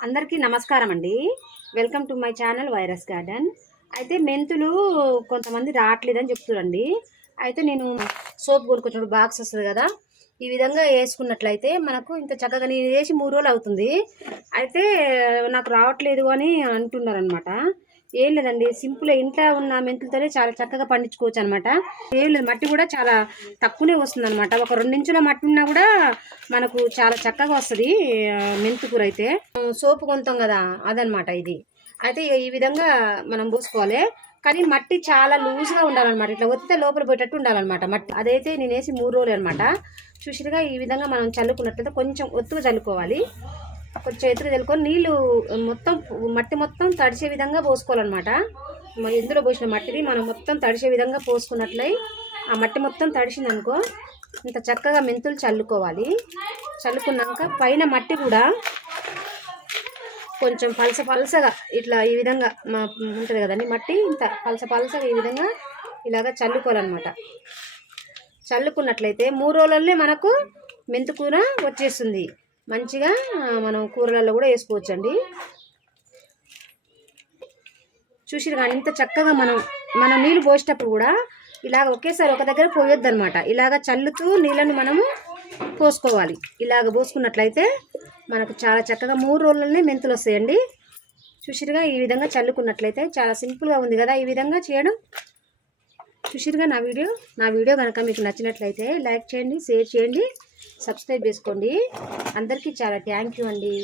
అందరికీ నమస్కారం అండి. Welcome to my channel virus garden. అయితే మెంతులు కొంతమంది రావట్లేదని చెప్తురండి. అయితే నేను సోప్ కొనుక్కొచ్చినప్పుడు బాక్స్ వస్తుంది కదా, ఈ విధంగా వేసుకున్నట్లయితే మనకు ఇంత చక్కగా నేను వేసి 3 రోజులు అవుతుంది. అయితే నాకు రావట్లేదు అని అంటున్నారనమాట. ఏం లేదండి, సింపుల్ ఇంట్లో ఉన్న మెంతులతోనే చాలా చక్కగా పండించుకోవచ్చు అనమాట. ఏం లేదు, మట్టి కూడా చాలా తక్కువనే వస్తుంది అనమాట. ఒక 2 ఇంచుల మట్టి ఉన్నా కూడా మనకు చాలా చక్కగా వస్తుంది మెంతు కూర. అయితే సోపు కొంటాం కదా, అదనమాట ఇది. అయితే ఈ విధంగా మనం పోసుకోవాలి, కానీ మట్టి చాలా లూజ్గా ఉండాలన్నమాట. ఇట్లా ఒత్తితే లోపల పోయేటట్టు ఉండాలన్నమాట మట్టి. అదైతే నేను వేసి 3 రోజులు అనమాట. చూసిగా ఈ విధంగా మనం చల్లుకున్నట్లయితే కొంచెం ఒత్తుగా చల్లుకోవాలి. కొంచెం ఎత్తుగా చల్లుకొని నీళ్ళు మొత్తం మట్టి మొత్తం తడిసే విధంగా పోసుకోవాలన్నమాట. ఇందులో పోసిన మట్టిని మనం మొత్తం తడిసే విధంగా పోసుకున్నట్లయి ఆ మట్టి మొత్తం తడిసిందనుకో ఇంత చక్కగా మెంతులు చల్లుకోవాలి. చల్లుకున్నాక పైన మట్టి కూడా కొంచెం పలసగా ఇట్లా ఈ విధంగా ఉంటుంది కదండి మట్టి, ఇంత పలసగా ఈ విధంగా ఇలాగ చల్లుకోవాలన్నమాట. చల్లుకున్నట్లయితే 3 రోజులనే మనకు మెంతు కూర వచ్చేస్తుంది. మంచిగా మనం కూరలలో కూడా వేసుకోవచ్చు అండి. చూసిరు కానీ ఇంత చక్కగా మనం నీళ్ళు పోసేటప్పుడు కూడా ఇలాగ ఒకేసారి ఒక దగ్గర పోయొద్దు అనమాట. ఇలాగ చల్లుతూ నీళ్ళని మనము పోసుకోవాలి. ఇలాగ పోసుకున్నట్లయితే మనకు చాలా చక్కగా 3 రోజులనే మెంతులు వస్తాయండి. చూసిరుగా ఈ విధంగా చల్లుకున్నట్లయితే చాలా సింపుల్గా ఉంది కదా ఈ విధంగా చేయడం. చూసిరుగా నా వీడియో కనుక మీకు నచ్చినట్లయితే లైక్ చేయండి, షేర్ చేయండి, సబ్స్క్రైబ్ చేసుకోండి. అందరికీ చాలా థ్యాంక్ యూ అండి.